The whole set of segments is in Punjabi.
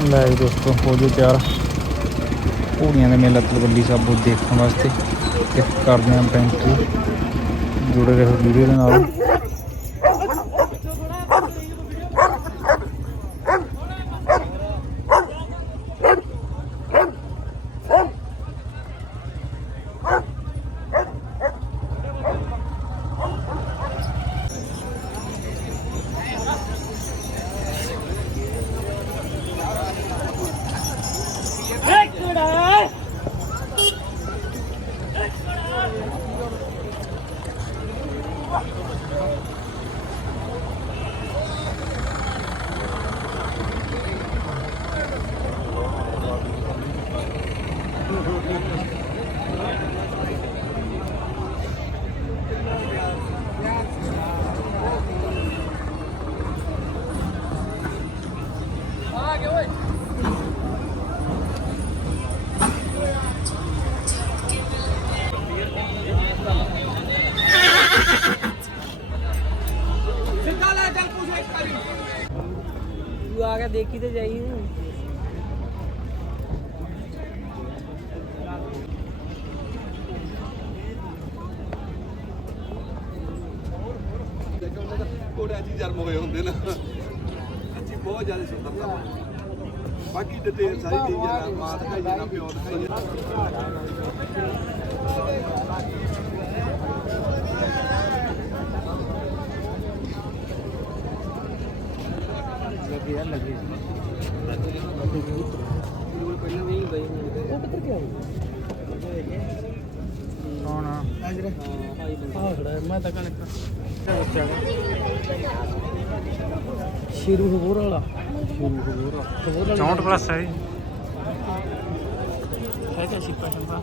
ਲੈ ਜੀ ਦੋਸਤੋ, ਹੋ ਜੋ ਤਿਆਰ। ਘੋੜੀਆਂ ਦੇ ਮੇਲਾ ਤਲਵੰਡੀ ਸਾਬੋ ਦੇਖਣ ਵਾਸਤੇ। ਕਰਦੇ ਆਂ ਪੈਂਟਰੀ ਜੁੜੇ ਰਹੋ ਵੀਡੀਓ ਦੇ ਨਾਲ। ਤੂੰ ਆ ਕੇ ਦੇਖੀ ਤੇ ਜਾਈ ਜਨਮ ਹੋਏ ਹੁੰਦੇ ਨਾ। ਅੱਛੀ ਬਹੁਤ ਜ਼ਿਆਦਾ ਸੁੰਦਰਤਾ ਬਾਕੀ ਡਿਟੇਲ ਸਾਰੀ ਦੇਈ ਜਾਣਾ ਮਾਂ ਦਿਖਾਈ ਜਾਣਾ ਪਿਓ ਦਿਖਾਈ ਜਾਣਾ ਲੱਗੇ ਯਾਰ ਲੱਗੇ ਪਹਿਲਾਂ ਵੀ ਗਈ ਉਹ ਕਿੱਧਰ ਗਿਆ ਕੌਣ ਆ? ਹਾਂ ਹਾਂ ਖੜਾ ਹੈ, ਮੈਂ ਤਾਂ ਕਣਕ ਸ਼ੀਰੂ ਹੋਰ ਵਾਲਾ। ਸ਼ੀਰੂ ਹੋਰ ਵਾਲਾ 64 ਪਲੱਸ ਹੈ ਹੈ ਕਿ ਸਿੱਪਾ ਸ਼ੰਪਾ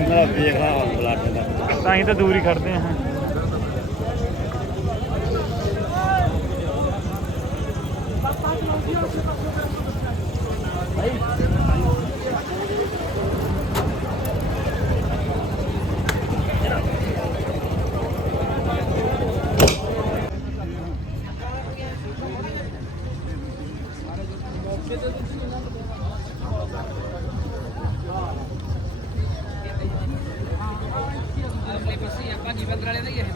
ਲਓ ਕਮਰ ਦੀ ਢਲੀ ਦਾ ਤਾਂ ਹੀ। ਤਾਂ ਦੂਰ ਹੀ ਖੜਦੇ ਆ ਭਾਜੀ ਬੰਦਰ ਵਾਲੇ ਦਾ ਹੀ ਹੈ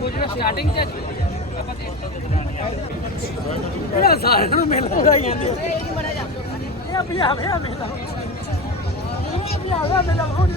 ਉਹ ਜਿਹੜਾ ਸਟਾਰਟਿੰਗ ਚ ਆਪਾਂ ਇਹ ਸਾਰਿਆਂ ਨੂੰ ਮਿਲ ਲਗਾਈਆਂ ਨੇ ਇਹ ਵੀ ਆਵੇ ਮੇਲਾ ਇਹ ਵੀ ਆਵੇ ਮੇਲਾ ਹੁਣ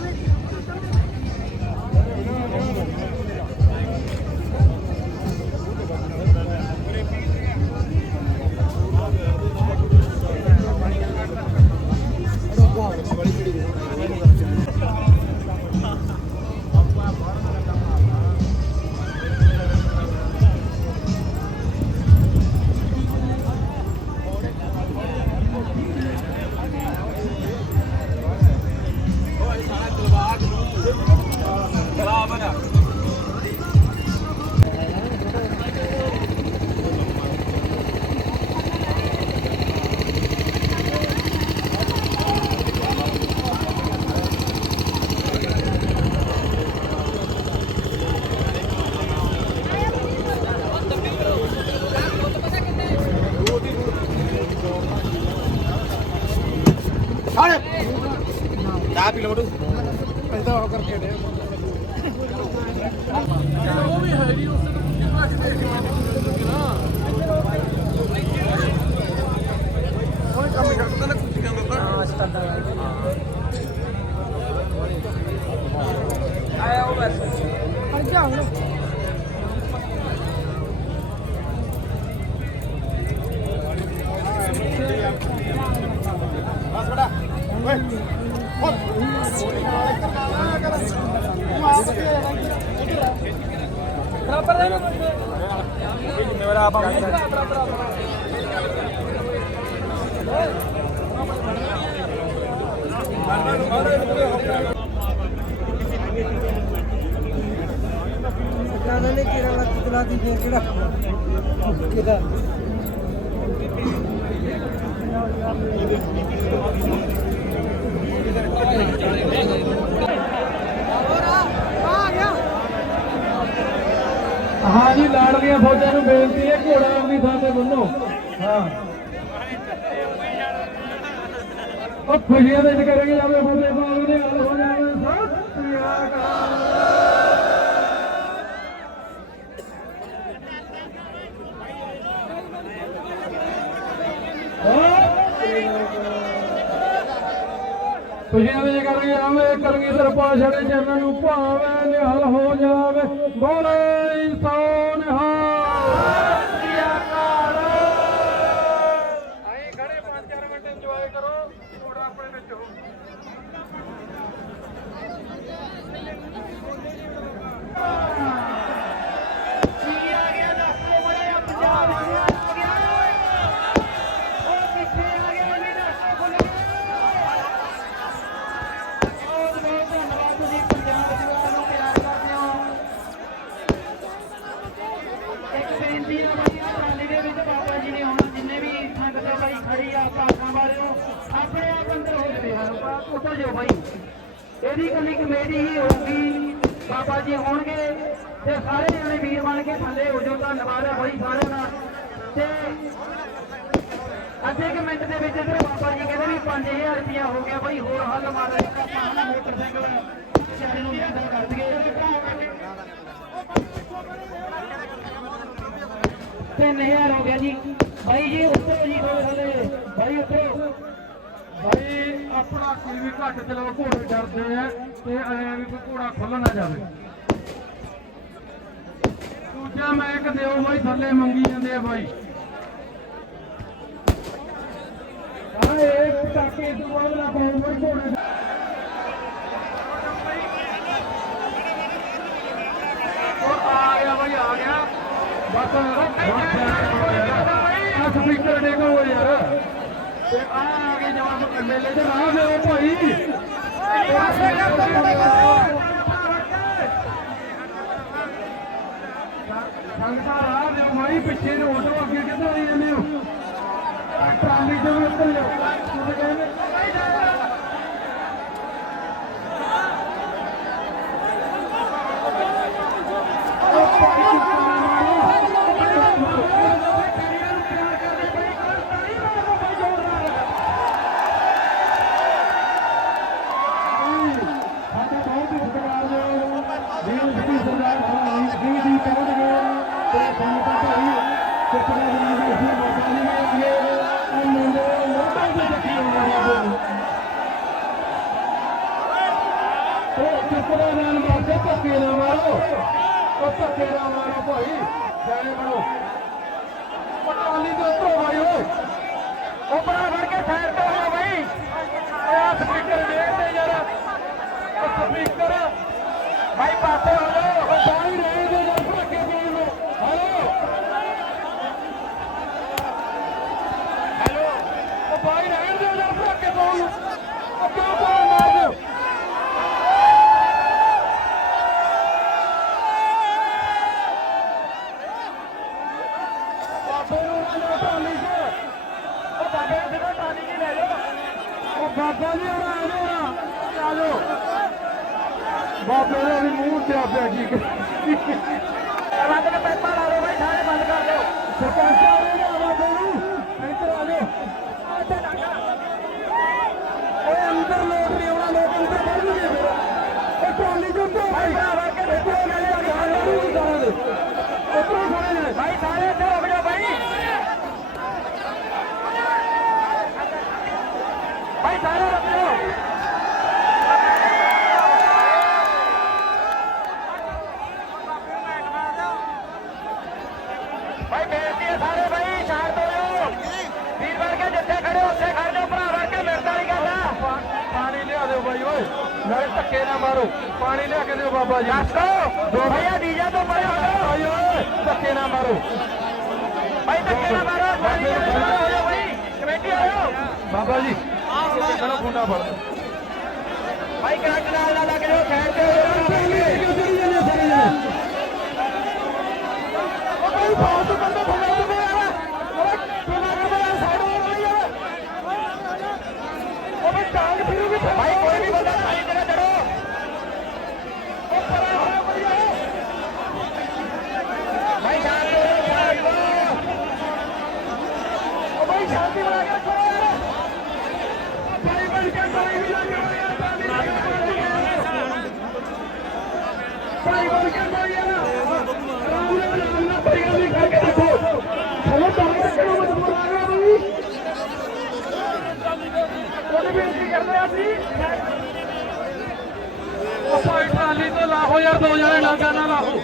Berapa? ਹਾਂ ਜੀ ਲਾੜਲੀਆਂ ਫੌਜਾਂ ਨੂੰ ਬੇਨਤੀ ਹੈ ਘੋੜਾ ਆਪਣੀ ਥਾਂ ਤੇ ਬੰਨੋ ਹਾਂ। ਉਹ ਖੁਸ਼ੀਆਂ ਦੇ ਵਿੱਚ ਕਰਾਂਗੇ ਜਾਵੇ ਫਤਿਹ ਪਾਲ ਦੇ ਹੱਲ ਹੋ ਜਾਵੇ ਸਤਿ ਸ੍ਰੀ ਅਕਾਲ ਖੁਸ਼ੀਆਂ ਵਿੱਚ ਕਰਾਂਗੇ ਜਾਵੇ ਕਲਗੀ ਸਰਪਾ ਛੜੇ ਚਰਨਾਂ ਨੂੰ, ਭਾਵੇਂ ਨਿਹਾਲ ਹੋ ਜਾਵੇ। ਬੋਲੇ ਸੋ ਨਿਹਾਲ ਸ੍ਰੀ ਅਕਾਲ ਆਏ ਖੜੇ 5-4 ਮਿੰਟ ਇੰਜੋਏ ਕਰੋ ਥੋੜਾ ਆਪਣੇ ਵਿੱਚ ਹੋ ਇੱਕ ਬੇਨਤੀ ਹੈ ਬਾਈ ਆਹ ਟਰਾਲੀ ਦੇ ਵਿੱਚ ਬਾਬਾ ਜੀ ਨੇ ਆਉਣਾ ਜਿੰਨੇ ਵੀ ਸੰਗਤ ਬਾਈ ਖੜੀ ਆ ਭਾਗਾਂ ਵਾਲਿਓ ਆਪਣੇ ਆਪ ਅੰਦਰ ਹੋ ਜਵੇ ਹਰ ਉੱਤਰ ਜਾਓ ਬਾਈ ਇਹਦੀ ਕੱਲੀ ਕਮੇਟੀ ਹੀ ਹੋਊਗੀ ਬਾਬਾ ਜੀ ਹੋਣਗੇ ਤੇ ਸਾਰੇ ਜਣੇ ਵੀਰ ਬਣ ਕੇ ਥੱਲੇ ਹੋ ਜਾਓ ਧੰਨਵਾਦ ਹੈ ਬਾਈ ਸਾਰਿਆਂ ਦਾ ਤੇ ਅੱਧੇ ਕੁ ਮਿੰਟ ਦੇ ਵਿੱਚ ਇਧਰ ਬਾਬਾ ਜੀ ਕਹਿੰਦੇ ਵੀ 5000 ਰੁਪਇਆ ਹੋ ਗਿਆ ਬਾਈ, ਹੋਰ ਹੱਲ ਮਾਰ ਲੈ ਮੋਟਰਸਾਈਕਲ ਚਾਰੇ ਨੂੰ ਲਿਆਦਾ ਕਰ ਦਈਏ। ਤਿੰਨ ਹਜ਼ਾਰ ਹੋ ਗਿਆ ਜੀ। ਬਾਈ ਜੀ, ਉੱਤਰੋ ਜੀ ਕੋਈ ਹਲੇ। ਬਾਈ, ਉੱਤਰੋ। ਭਾਈ ਆਪਣਾ ਕੋਈ ਵੀ ਘੱਟ ਚਲਾਓ ਘੋੜੇ ਡਰਦੇ ਆ ਤੇ ਐ ਵੀ ਕੋਈ ਘੋੜਾ ਖੁੱਲ ਨਾ ਜਾਵੇ। ਦੂਜਾ ਮੈਂ ਇੱਕ ਦਿਓ ਬਾਈ, ਥੱਲੇ ਮੰਗੀ ਜਾਂਦੇ ਆ ਬਾਈ। ਹਾਂ ਇਹ ਟਾਕੇ ਯਾਰ ਤੇ ਆ ਆ ਕੇ ਜਵਾਬ ਮੇਲੇ ਤੇ ਰਾਹ ਦੇ ਭਾਈ ਸੰਗਤਾਂ ਰਾਹ ਦੇ ਮਾਈ ਪਿੱਛੇ ਨੂੰ ਆਟੋ ਅੱਗੇ ਕਿੱਧਰ ਆਈ ਜਾਂਦੇ ਹੋ ਆਹ ਟਰਾਲੀ ਦੇ ਉੱਤੇ ਜਾਓ ਤੁਸੀਂ ਕਹਿੰਦੇ ਸਾਡੇ ਬਹੁਤ ਹੀ ਸਤਿਕਾਰਯੋਗ ਵੀਰ ਜੀ ਸਰਦਾਰ ਹਰਮੀਤ ਸਿੰਘ ਜੀ ਪਹੁੰਚਗੇ ਤੇ ਸੰਗਤ ਭਾਈ ਚੁੱਪੜਾ ਜੀ ਦੀ ਅਸੀਂ ਬਾਬਾ ਜੀ ਨੇ ਅੱਗੇ ਉਹ ਮੁੰਡੇ ਲੋਕਾਂ ਦੇ ਚੱਕੀ ਨਾਲ ਮਾਰਦੇ ਧੱਕੇ ਨਾ ਮਾਰੋ ਉਹ ਧੱਕੇ ਨਾ ਮਾਰੋ ਭਾਈ ਜਾਣੇ ਬਣੋ ਉਹ ਦੇ ਉੱਤੋਂ ਭਾਈ ਓਏ ਉਹ ਬੜਾ ਫੜ ਕੇ ਸਾਈਡ ਤੇ ਹੋ ਭਾਈ ਓਏ ਆ ਸਪੀਕਰ ਦੇ ਯਾਰ ਸਪੀਕਰ ਭਾਈ ਪਾਸੇ ਹੋ ਜਾਓ ਉਹ ਪਾਣੀ ਰਹਿ ਦੇ ਜਰ ਭੜਕੇ ਬੋਲ ਲੋ ਹੈਲੋ ਹੈਲੋ ਉਹ ਭਾਈ ਰਹਿਣ ਦਿਓ ਜਰ ਭੜਕੇ ਬੋਲ ਲੋ ਉਹ ਕਿਉਂ ਬੋਲ ਮਾਰ ਦਿਓ ਬਾਬੇ ਨੂੰ ਨਾ ਲੋ ਟਾਲੀ ਚ ਉਹ ਬਾਬੇ ਨੂੰ ਸਿੱਧਾ ਟਾਲੀ ਚ ਲੈ ਜਾਓ ਉਹ ਬਾਬਾ ਜੀ ਹੋਣਾ ਆ ਜਾਓ ਆ ਜਾਓ ਬਾਬੇ ਦਾ ਵੀ ਮੂੰਹ ਤੇ ਆ ਪਿਆ ਕੀ ਬੰਦ ਕੇ ਪੈਪਾ ਲਾ ਦਿਓ ਬਾਈ ਸਾਰੇ ਬੰਦ ਕਰ ਦਿਓ ਸਰਪੰਚ ਆ ਰਹੇ ਨੇ ਬਾਬੇ ਨੂੰ ਇੱਧਰ ਆ ਜਾਓ ਓਏ ਅੰਦਰ ਲੋਕ ਨਹੀਂ ਆਉਣਾ ਲੋਕ ਅੰਦਰ ਵੜਨਗੇ ਫਿਰ ਉਹ ਟਰਾਲੀ ਚੋਂ ਤੋਂ ਭਾਈ ਇੱਧਰ ਆ ਕੇ ਜਾਣ ਨਹੀਂ ਜਾਣਾ ਦੇ ਉੱਪਰੋਂ ਖੜੇ ਨੇ ਭਾਈ ਸਾਰੇ ਇੱਥੇ ਰੁਕ ਜਾਓ ਬਾਈ ਭਾਈ ਸਾਰੇ ਰੁਕ ਜਾਓ ਭਾਈ ਬੇਨਤੀ ਹੈ ਸਾਰੇ ਭਾਈ ਸ਼ਾਂਤ ਹੋ ਜਾਓ ਵੀਰ ਵਰਗੇ ਜਿੱਥੇ ਖੜੇ ਹੋ ਉੱਥੇ ਖੜ ਜਾਓ ਭਰਾ ਵਰਗੇ ਮੇਰੇ ਤਾਂ ਨਹੀਂ ਗੱਲ ਆ ਪਾ- ਪਾਣੀ ਲਿਆ ਦਿਓ ਬਾਈ ਓਏ ਨਾਲੇ ਧੱਕੇ ਨਾ ਮਾਰੋ ਪਾਣੀ ਲਿਆ ਕੇ ਦਿਓ ਬਾਬਾ ਜੀ ਦੱਸ ਦੋ ਭਈਆ ਡੀਜੇ ਤੋਂ ਪਰੇ ਹੋ ਜਾਓ ਭਾਈ ਓਏ ਧੱਕੇ ਨਾ ਮਾਰੋ ਭਾਈ ਧੱਕੇ ਨਾ ਮਾਰੋ ਸਾਰੀ ਜਣੇ ਖੜੇ ਹੋ ਜਾਓ ਭਾਈ ਕਮੇਟੀ ਆਇਓ ਬਾਬਾ ਜੀ ਚਲੋ ਖੁੰਡਾ ਫੜ ਭਾਈ ਕਰੰਟ ਨਾਲ ਨਾ ਲੱਗ ਜਾਓ ਸਾਈਡ ਤੇ ਹੋ ਜਾਓ ਉਹ ਕੋਈ ਫਾਲਤੂ ਬੰਦਾ ਫੜਾ ਦੂਗਾ ਯਾਰ ਉਹ ਕਿੰਨਾ ਕੁ ਬੜਾ ਸਾਈਡ ਹੋ ਰਹੀ ਹੈ ਉਹ ਵੀ ਟਾਂਗ ਫਿਰੂਗੀ ਭਾਈ ਕੋਈ ਵੀ ਬੰਦਾ ਸਾਰੀ ਜਗ੍ਹਾ ਚੜੋ ਉਹ ਪਰਾਂ ਹੋਇਆ ਵਧੀਆ ਭਾਈ ਸ਼ਾਂਤ ਹੋ ਜਾਓ ਸ਼ਾਂਤ ਹੋ ਜਾਓ। ਉਹ ਭਾਈ ਸ਼ਾਂਤੀ ਬਣਾ ਕੇ ਰੱਖੋ ਯਾਰ ਭਾਈ ਬਣ ਕੇ ਕੋਈ ਵੀ ਨਾ ਕਰੋ ਯਾਰ ਬਾਲੀ ਭਾਈ ਬਣ ਕੇ ਕੋਈ ਯਾਰ ਰਾਮ ਨਾਲ ਨਾਮ ਨਾਲ ਭਾਈ ਗੱਲ ਨਹੀਂ ਕਰਕੇ ਰੱਖੋ ਚਲੋ ਤਾਂ ਕਿਹੜਾ ਮਜਬੂਰ ਆ ਗਿਆ ਬਈ ਉਹਨੇ ਬੇਨਤੀ ਕਰਦੇ ਆ ਸੀ ਉਹ ਭਾਈ ਟਰਾਲੀ ਤੋਂ ਲਾਹੋ ਯਾਰ ਦੋ ਜਣੇ ਨਾਗਾ ਨਾ ਲਾਹੋ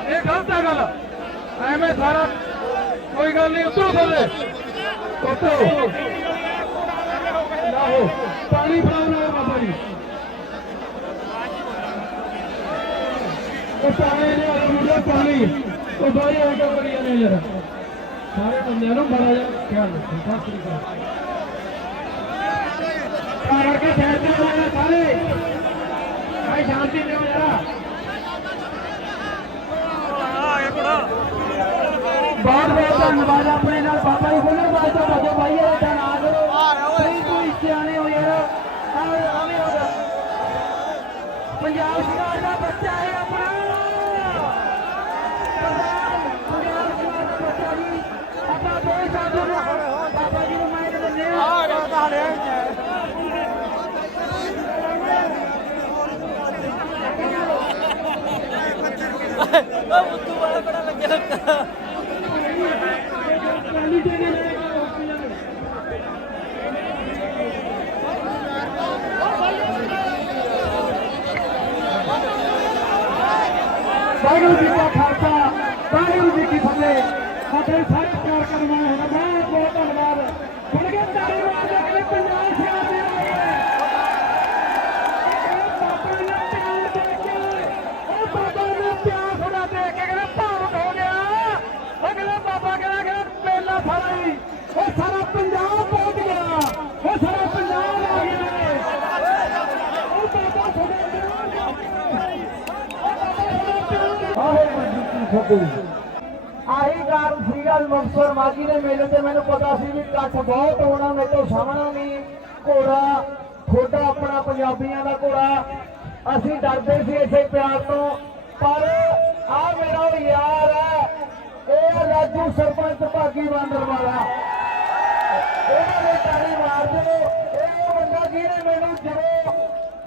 ਇਹ ਗਲਤ ਹੈ ਗੱਲ ਐਵੇਂ ਸਾਰਾ ਕੋਈ ਗੱਲ ਨਹੀਂ, ਉਤਰੋ ਥੱਲੇ ਉਤਰੋ। ਲਾਹੋ, ਪਾਣੀ ਫੜਾਓ ਬਾਬਾ ਜੀ। ਉਹ ਪਾਣੀ ਨੇ ਮੁੰਡਾ ਪਾਣੀ। ਉਹ ਬਾਈ ਆ ਕੇ ਕਰੀ ਜਾਂਦੇ ਯਾਰ। ਸਾਰੇ ਬੰਦਿਆਂ ਨੂੰ ਬੜਾ ਜਿਹਾ ਖਿਆਲ ਰੱਖੋ, ਸਤਿ ਸ੍ਰੀ ਅਕਾਲ। ਕਰਕੇ ਸਾਈਡ ਸਾਰੇ। ਭਾਈ ਸ਼ਾਂਤੀ ਦਿਓ ਜਰਾ ਬਹੁਤ ਬਹੁਤ ਧੰਨਵਾਦ ਆਪਣੇ ਨਾਲ ਬਾਬਾ ਜੀ ਬੋਲਣ ਵਾਸਤੇ ਬਜੋ ਭਾਈ ਇਹ ਤਾਂ ਨਾ ਕਰੋ ਤੁਸੀਂ ਕੋਈ ਸਿਆਣੇ ਹੋ ਯਾਰ ਆਵੇਂ ਆਵੇਂ ਹੋ ਜਾ। ਪੰਜਾਬ ਸਰਕਾਰ ਦਾ ਬੱਚਾ ਹੈ ਆਪਣਾ ਪੰਜਾਬ ਸਰਕਾਰ ਦਾ ਬੱਚਾ ਜੀ ਆਪਾਂ ਦੋ ਸਾਧੂ ਨੂੰ ਬਾਬਾ ਜੀ ਨੂੰ ਮੈਂ ਦਿੰਦੇ ਆ ਵਾਹਿਗੁਰੂ ਜੀ ਕਾ ਖਾਲਸਾ ਵਾਹਿਗੁਰੂ ਜੀ ਕੀ ਫਤਿਹ ਸਾਡੇ ਸਾਰੇ ਪਿਆਰ ਕਰਨ ਵਾਲੇ ਹੋਣਾ ਬਹੁਤ ਬਹੁਤ ਧੰਨਵਾਦ ਖੁੱਲ ਕੇ ਤਾੜੀ ਮਾਰ ਦੇ ਕਿ ਪੰਜਾਬ ਸਿਆਰ ਦੇ ਆਏ ਇਹ ਬਾਬਾ ਨੇ ਪਿਆਰ ਦੇ ਕੇ ਉਹ ਬਾਬਾ ਨੇ ਪਿਆਰ ਥੋੜਾ ਦੇ ਕੇ ਕਹਿੰਦਾ ਭਾਵਕ ਹੋ ਗਿਆ ਅਗਲੇ ਬਾਬਾ ਕਹਿੰਦਾ ਕਿ ਮੇਲਾ ਸਾਰਾ ਹੀ ਉਹ ਸਾਰਾ ਪੰਜਾਬ ਪਹੁੰਚ ਗਿਆ ਉਹ ਸਾਰਾ ਪੰਜਾਬ ਆ ਗਿਆ ਉਹ ਬਾਬਾ ਤੁਹਾਡੇ ਆਹੀ ਕਾਰਨ ਸੀਗਾ ਵੀ ਮੁਕਤਸਰ ਮਾਗੀ ਦੇ ਮੇਲੇ ਤੇ ਮੈਨੂੰ ਪਤਾ ਸੀ ਵੀ ਇਕੱਠ ਬਹੁਤ ਹੋਣਾ, ਮੇਰੇ ਤੋਂ ਸਾਹਮਣਾ ਨਹੀਂ। ਘੋੜਾ ਥੋੜਾ ਆਪਣਾ ਪੰਜਾਬੀਆਂ ਦਾ ਘੋੜਾ। ਅਸੀਂ ਡਰਦੇ ਸੀ ਇਸੇ ਪਿਆਰ ਤੋਂ, ਪਰ ਆ ਮੇਰਾ ਯਾਰ ਹੈ। ਇਹ ਰਾਜੂ ਸਰਪੰਚ ਭਾਗੀ ਬਾਂਦਰ ਵਾਲਾ। ਉਹਨਾਂ ਨੇ ਤਾੜੀ ਮਾਰ ਦਿਓ ਇਹ ਉਹ ਬੰਦਾ ਜਿਹਨੇ ਮੈਨੂੰ ਜਦੋਂ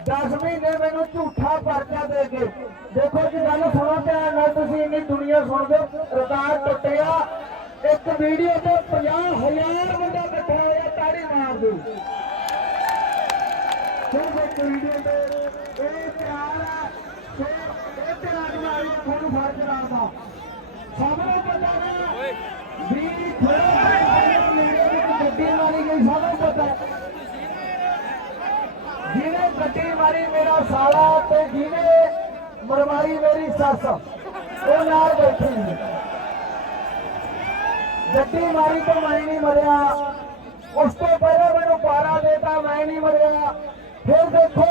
10 ਮਹੀਨੇ ਮੈਨੂੰ ਝੂਠਾ ਪਰਚਾ ਦੇ ਕੇ, ਦੇਖੋ ਜੀ, ਗੱਲ ਸੁਣੋ ਧਿਆਨ ਨਾਲ ਤੁਸੀਂ, ਇੰਨੀ ਦੁਨੀਆ ਸੁਣਦੇ ਹੋ। ਰਿਕਾਰਡ ਟੁੱਟਿਆ। ਇੱਕ ਵੀਡੀਓ ਤੇ 50000 ਬੰਦਾ ਇਕੱਠਾ ਹੋਇਆ ਤਾੜੀ ਮਾਰ ਦਿਓ ਸਿਰਫ ਇੱਕ ਵੀਡੀਓ ਤੇ ਇਹ ਪਿਆਰ ਹੈ, ਸੋ ਇਹ ਤੇ ਰਾਜਮਾਰੀ ਤੁਹਾਨੂੰ ਫ਼ਰਕ ਲਾਉਂਦਾ ਸਾਹਮਣੇ ਪਤਾ ਹੈ ਵੀ ਥੋੜਾ ਮੇਰੇ ਵਿੱਚ ਗੱਡੀ ਮਾਰੀ ਗਈ ਸਭ ਨੂੰ ਪਤਾ ਹੈ। ਜਿਹਨੇ ਗੱਡੀ ਮਾਰੀ, ਮੇਰਾ ਸਾਲਾ ਤੇ ਜਿਹਨੇ ਮਰਵਾਈ ਮੇਰੀ ਸੱਸ, ਉਹ ਨਾਲ ਬੈਠੀ ਸੀ। ਗੱਡੀ ਮਾਰੀ ਤਾਂ ਮੈਂ ਨਹੀਂ ਮਰਿਆ। ਉਸ ਤੋਂ ਪਹਿਲਾਂ ਮੈਨੂੰ ਪਾਰਾ ਦੇਤਾ, ਮੈਂ ਨਹੀਂ ਮਰਿਆ। ਫਿਰ ਦੇਖੋ,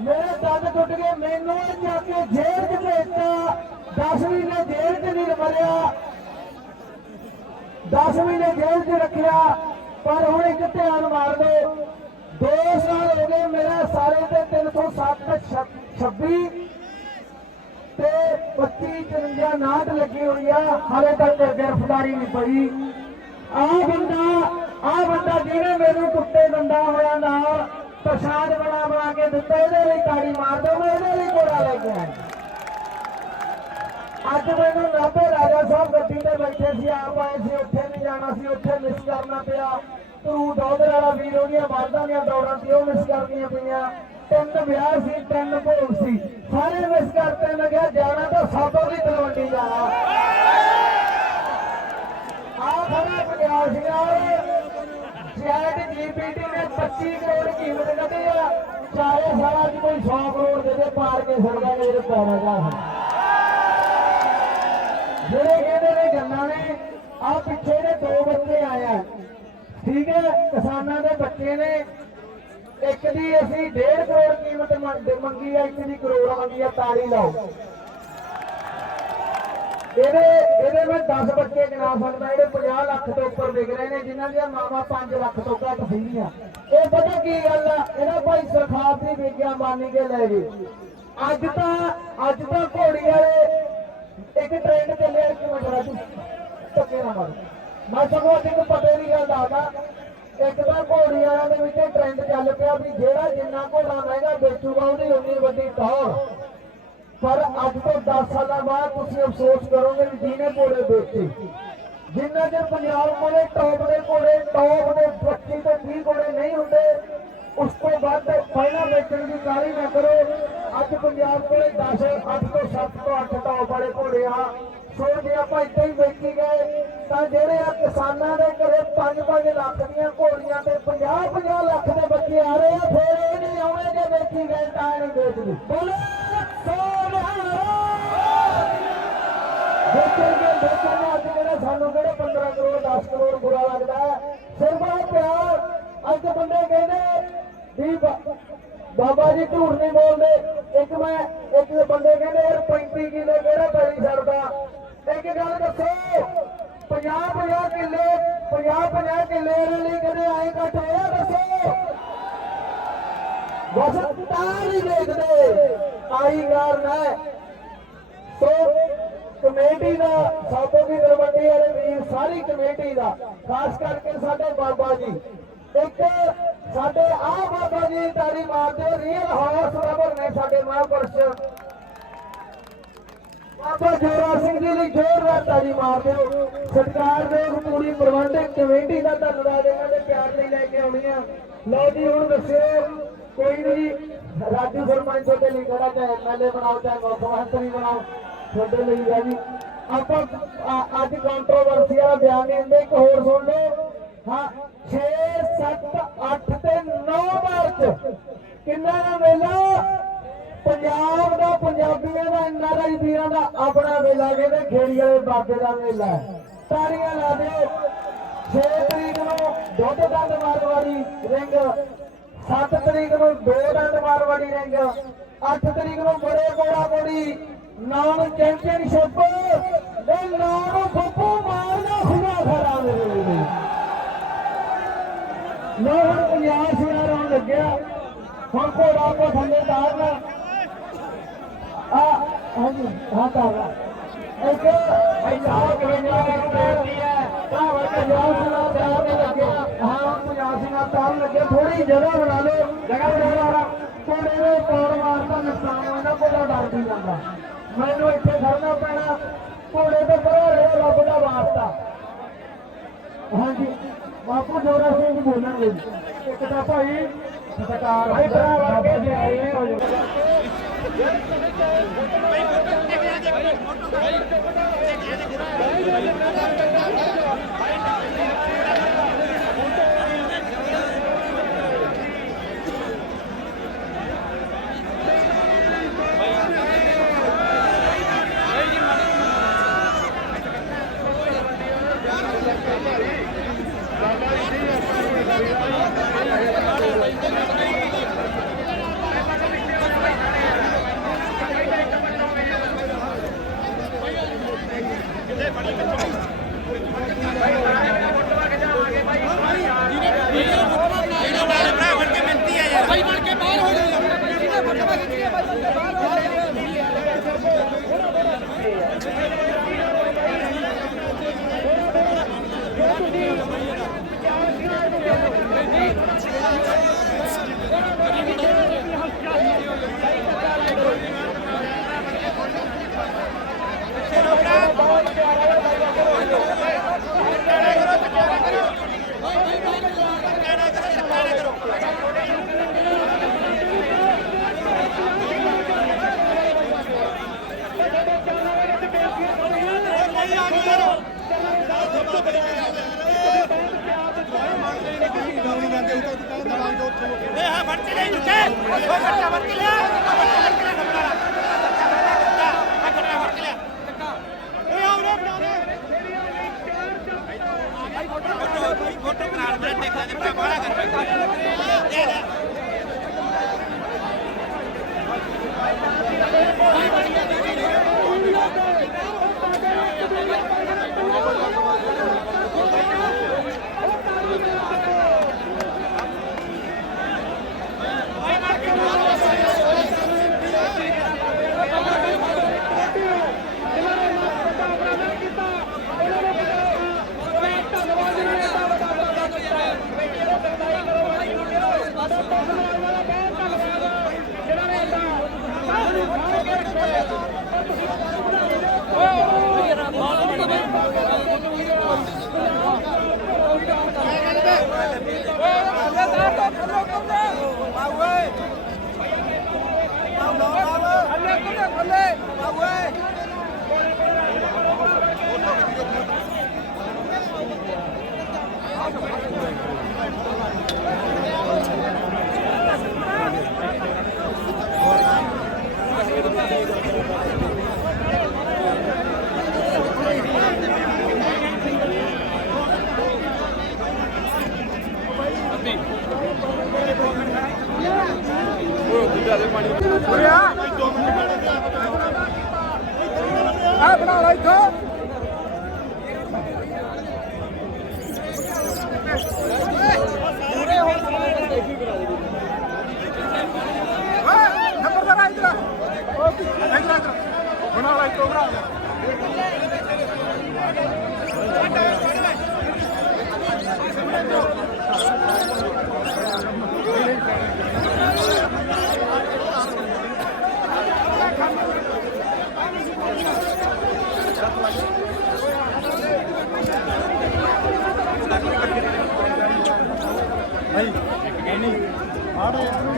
ਮੇਰੇ ਦੰਦ ਟੁੱਟ ਗਏ, ਮੈਨੂੰ ਜਾ ਕੇ ਜੇਲ੍ਹ 'ਚ ਭੇਜਤਾ। 10 ਮਹੀਨੇ ਜੇਲ੍ਹ 'ਚ ਨਹੀਂ ਮਰਿਆ। 10 ਮਹੀਨੇ ਜੇਲ੍ਹ 'ਚ ਰੱਖਿਆ, ਪਰ ਹੁਣ ਇੱਕ ਧਿਆਨ ਮਾਰ ਦਿਓ। ਦੋ ਸਾਲ ਹੋ ਗਏ, ਮੇਰਾ ਸਾਰੇ ਤੇ 307 26 ਤੇ 25 54 ਨਾਟ ਲੱਗੀ ਹੋਈ ਆ, ਹਾਲੇ ਤੱਕ ਗ੍ਰਿਫਤਾਰੀ ਨਹੀਂ ਪਈ। ਆ ਬੰਦਾ ਆ ਬੰਦਾ ਜਿਹਨੇ ਮੈਨੂੰ ਕੁੱਤੇ ਦੰਦਾ ਹੋਇਆ ਨਾਲ, ਪ੍ਰਸ਼ਾਦ ਬਣਾ ਬਣਾ ਕੇ ਦਿੱਤਾ, ਇਹਦੇ ਲਈ ਤਾੜੀ ਮਾਰ ਦਿਓ ਮੈਂ ਇਹਦੇ ਲਈ ਕੋੜਾ ਲੈ ਕੇ ਆਇਆ। ਅੱਜ ਮੈਨੂੰ ਨਾਭੇ ਰਾਜਾ ਸਾਹਿਬ ਗੱਡੀ ਤੇ ਬੈਠੇ ਸੀ, ਆਪ ਆਏ ਸੀ, ਉੱਥੇ ਨਹੀਂ ਜਾਣਾ ਸੀ, ਉੱਥੇ ਮਿਸ ਕਰਨਾ ਪਿਆ। ਤੂੰ ਦੌਦਰ ਵਾਲਾ ਵੀਰ, ਉਹਦੀਆਂ ਮਰਦਾਂ ਦੀਆਂ ਦੌੜਾਂ ਸੀ, ਉਹ ਮਿਸ ਕਰਨੀਆਂ ਪਈਆਂ। ਤਿੰਨ ਵਿਆਹ ਸੀ, ਤਿੰਨ ਭੋਗ ਸੀ। ਸਾਰੇ ਮਿਸ ਕਰਤੇ ਲੱਗਿਆ, ਜਾਣਾ ਤਾਂ ਸਾਬੋ ਦੀ ਤਲਵੰਡੀ ਜਾਣਾ। ਆ ਖੜਾ ਪੰਜਾਬ ਸੀਗਾ। ਜੈਟ ਜੀਪੀਟੀ ਨੇ 25 ਕਰੋੜ ਕੀਮਤ ਕੱਢੀ ਆ। ਚਾਰੇ ਸਾਲਾਂ 'ਚ ਕੋਈ 100 ਕਰੋੜ ਦੇ ਦੇ ਪਾਰ ਕੇ ਸਰਦਾ ਮੇਰੇ ਪੈਰਾਂ ਦਾ ਜਿਹੜੇ ਕਹਿੰਦੇ ਨੇ ਗੰਨਾ ਨੇ ਆ ਪਿੱਛੇ ਦੇ ਦੋ ਬੱਚੇ ਆਏ ਠੀਕ ਹੈ, ਕਿਸਾਨਾਂ ਦੇ ਬੱਚੇ ਨੇ। ਇੱਕ ਦੀ ਅਸੀਂ 1.5 ਕਰੋੜ ਕੀਮਤ ਮੰਗੀ ਆ, ਇੱਕ ਦੀ ਕਰੋੜ ਮੰਗੀ ਆ ਤਾੜੀ ਲਾਓ। ਇਹਦੇ ਇਹਦੇ ਮੈਂ 10 ਬੱਚੇ ਗਿਣਾ ਸਕਦਾ ਜਿਹੜੇ 50 ਲੱਖ ਤੋਂ ਉੱਪਰ ਵਿਕ ਰਹੇ ਨੇ, ਜਿਨ੍ਹਾਂ ਦੀਆਂ ਮਾਵਾਂ 5 ਲੱਖ ਤੋਂ ਘੱਟ ਸੀਗੀਆਂ। ਇਹ ਪਤਾ ਕੀ ਗੱਲ ਆ? ਇਹਦਾ ਭਾਈ ਸਰਕਾਰ ਦੀ ਵਿਗਿਆ ਮਾਨੀ ਕੇ ਲੈ ਗਏ ਅੱਜ ਤਾਂ ਅੱਜ ਤਾਂ ਘੋੜੀ ਵਾਲੇ ਇੱਕ ਟ੍ਰੈਂਡ ਚੱਲਿਆ ਕਿ ਮੈਂ ਤੂੰ ਧੱਕੇ ਨਾ ਮਾਰ। ਮੈਂ ਸਗੋਂ ਅੱਜ ਇੱਕ ਪਤੇ ਦੀ ਗੱਲ ਦੱਸਦਾ। ਇੱਕ ਤਾਂ ਘੋੜੀ ਦੇ ਵਿੱਚ ਟ੍ਰੈਂਡ ਚੱਲ ਪਿਆ ਵੀ ਜਿਹੜਾ ਜਿੰਨਾ ਘੋੜਾ ਮਹਿੰਗਾ ਵੇਚੂਗਾ ਉਹਦੀ ਉਨੀ ਵੱਡੀ ਟੌਰ। ਪਰ ਅੱਜ ਤੋਂ 10 ਸਾਲਾਂ ਬਾਅਦ ਤੁਸੀਂ ਅਫਸੋਸ ਕਰੋਗੇ ਵੀ ਜਿਹਨੇ ਘੋੜੇ ਵੇਚੇ ਜਿੰਨਾ ਚਿਰ ਪੰਜਾਬ ਕੋਲੇ ਟੌਪ ਦੇ ਘੋੜੇ ਟੌਪ ਦੇ 25 ਤੋਂ 30 ਘੋੜੇ ਨਹੀਂ ਹੁੰਦੇ, ਉਸ ਤੋਂ ਬਾਅਦ ਪਹਿਲਾਂ ਵੇਚਣ ਦੀ ਕਾਲੀ ਨਾ ਕਰੋ। ਅੱਜ ਪੰਜਾਬ ਕੋਲੇ 10 8 ਤੋਂ 7 ਤੋਂ 8 ਟੌਪ ਵਾਲੇ ਘੋੜੇ ਆ। ਸੋ ਜੇ ਆਪਾਂ ਇੱਥੇ ਹੀ ਵੇਚੀ ਗਏ ਤਾਂ ਜਿਹੜੇ ਆ ਕਿਸਾਨਾਂ ਦੇ ਘਰੇ 5-5 ਲੱਖ ਦੀਆਂ ਘੋੜੀਆਂ ਤੇ 50-50 ਲੱਖ ਦੇ ਬੱਚੇ ਆ ਰਹੇ ਆ, ਫਿਰ ਇਹ ਨਹੀਂ ਆਉਣੇ ਜੇ ਵੇਚੀ ਗਏ ਤਾਂ ਨਹੀਂ ਵੇਚਦੇ ਬੋਲੇ ਦੇਖਣਗੇ ਦੇਖਣਗੇ ਅੱਜ ਜਿਹੜੇ ਸਾਨੂੰ ਕਿਹੜੇ 15 ਕਰੋੜ 10 ਕਰੋੜ ਬੁਰਾ ਲੱਗਦਾ ਹੈ, ਸਿਰਫ ਪਿਆਰ। ਅੱਜ ਬੰਦੇ ਕਹਿੰਦੇ, ਵੀ ਬਾਬਾ ਜੀ ਝੂਠ ਨਹੀਂ ਬੋਲਦੇ। ਇੱਕ ਮੈਂ, ਇੱਕ ਬੰਦੇ ਕਹਿੰਦੇ, ਯਾਰ 35 ਕਿਲੇ ਕਿਹੜਾ ਪੈਲੀ ਛੱਡਦਾ ਇੱਕ ਗੱਲ ਦੱਸੋ 50 50 ਕਿੱਲੇ 50 50 ਕਿੱਲੇ ਲਈ ਕਦੇ ਆਏ ਘੱਟ ਹੋਇਆ, ਦੱਸੋ? ਬਸ ਤਾਂ ਨਹੀਂ ਦੇਖਦੇ। ਆਈ ਕਾਰਨ ਹੈ। ਸੋ, ਕਮੇਟੀ ਦਾ, ਸਾਬੋ ਦੀ ਦਰਵੰਡੀ ਵਾਲੇ ਵੀਰ, ਸਾਰੀ ਕਮੇਟੀ ਦਾ, ਖਾਸ ਕਰਕੇ ਸਾਡੇ ਬਾਬਾ ਜੀ। ਇੱਕ ਸਾਡੇ ਆ ਬਾਬਾ ਜੀ ਤਾੜੀ ਮਾਰਦੇ ਰੀਅਲ ਹਾਊਸ ਰਬਰ ਨੇ ਸਾਡੇ ਮਹਾਂਪੁਰਸ਼। ਬਾਬਾ ਜੋਰਾ ਸਿੰਘ ਜੀ ਲਈ ਜ਼ੋਰਦਾਰ ਤਾੜੀ ਮਾਰਦੇ ਹੋ ਸਰਕਾਰ ਦੇ ਪੂਰੀ ਪ੍ਰਬੰਧਕ ਕਮੇਟੀ ਦਾ ਧੰਨਵਾਦ ਇਹਨਾਂ ਦੇ ਪਿਆਰ ਲਈ ਲੈ ਕੇ ਆਉਣੀ ਆ। ਲਓ ਜੀ, ਹੁਣ ਦੱਸਿਓ, ਕੋਈ ਨਹੀਂ ਰਾਜੂ ਸਰਪੰਚ ਤੁਹਾਡੇ ਲਈ ਖੜਾ ਚਾਹੇ ਐਮਐਲਏ ਬਣਾਓ, ਚਾਹੇ ਮੁੱਖ ਮੰਤਰੀ ਬਣਾਓ, ਤੁਹਾਡੇ ਲਈ ਹੈ ਜੀ। ਆਪਾਂ ਅੱਜ ਕੰਟਰੋਵਰਸੀ ਵਾਲਾ ਬਿਆਨ ਨਹੀਂ ਦਿੰਦੇ ਇੱਕ ਹੋਰ ਸੁਣ ਲਓ। ਹਾਂ 6 7 8 ਤੇ 9 ਮਾਰਚ। ਕਿੰਨਾ ਦਾ ਮੇਲਾ? ਪੰਜਾਬ ਦਾ, ਪੰਜਾਬੀਆਂ ਦਾ ਐਨਆਰਆਈ ਵੀਰਾਂ ਦਾ ਆਪਣਾ ਮੇਲਾ ਕਹਿੰਦੇ ਖੇੜੀ ਵਾਲੇ ਬਾਬੇ ਦਾ ਮੇਲਾ ਤਾਰੀਆਂ ਤਾੜੀਆਂ ਲਾ ਦਿਓ। 6 ਤਰੀਕ ਨੂੰ ਦੁੱਧ ਦੰਦ ਮਾਰਵਾੜੀ ਰਿੰਗ 7 ਤਰੀਕ ਨੂੰ ਦੋ ਦੰਦ ਮਾਰਵਾੜੀ ਰਿੰਗ 8 ਤਰੀਕ ਨੂੰ ਬੜੇ ਕੋੜਾ ਕੋੜੀ, ਨਾਮ ਚੈਂਪੀਅਨਸ਼ਿਪ ਇਹ ਨਾਮ ਫੱਪੂ ਮਾਰਦਾ ਹੁਆ ਖੜਾ ਮੇਰੇ ਲਈ ਲੋ ਹੁਣ ਪੰਜਾਬ ਸਿਆਰ ਰੋਣ ਲੱਗਿਆ। ਹੁਣ ਘੋੜਾ ਕੋ ਥੱਲੇ ਤਾਰਨਾ ਆ, ਹਾਂਜੀ, ਹਾਂ ਤਾਰਨਾ ਇੱਕ ਪੰਜਾਬ ਕਵਿੰਦਾ ਨੂੰ ਬੇਨਤੀ ਹੈ। ਤਾਂ ਪੰਜਾਬ ਸਿਆਰ ਤਾਰ ਦੇ ਲੱਗਿਆ ਹਾਂ, ਪੰਜਾਬ ਸਿਆਰ ਤਾਰ ਲੱਗੇ। ਥੋੜੀ ਜਗ੍ਹਾ ਬਣਾ ਲਓ। ਜਗ੍ਹਾ ਬਣਾ ਲਓ। ਘੋੜੇ ਦੇ ਪੌੜ ਮਾਰਦਾ ਨੁਕਸਾਨ ਹੋਣਾ ਘੋੜਾ ਡਰ ਵੀ ਜਾਂਦਾ। ਮੈਨੂੰ ਇੱਥੇ ਖੜਨਾ ਪੈਣਾ। ਘੋੜੇ ਤੇ ਪਰਾਂ ਰਿਹਾ ਰੱਬ ਦਾ ਵਾਸਤਾ। ਹਾਂਜੀ, ਬਾਪੂ ਜੋਰਾ ਸਿੰਘ ਬੋਲਣਗੇ। ਇੱਕ ਤਾਂ ਭਾਈ, ਸਤਕਾਰ। ਭਾਈ ਭਰਾ ਵਰਗੇ ਜੇ ਆਏ ਫੋਟੋ Obrigado, irmão. ਆ ਬਣਾ ਲੈ ਇੱਥੋਂ। ਓਏ ਨੰਬਰਦਾਰ ਆ ਇਧਰ ਇਧਰ ਇਧਰ? ਬਣਾ ਲੈ ਇੱਥੋਂ ਬਣਾ ਲੈ। ಮಾಡು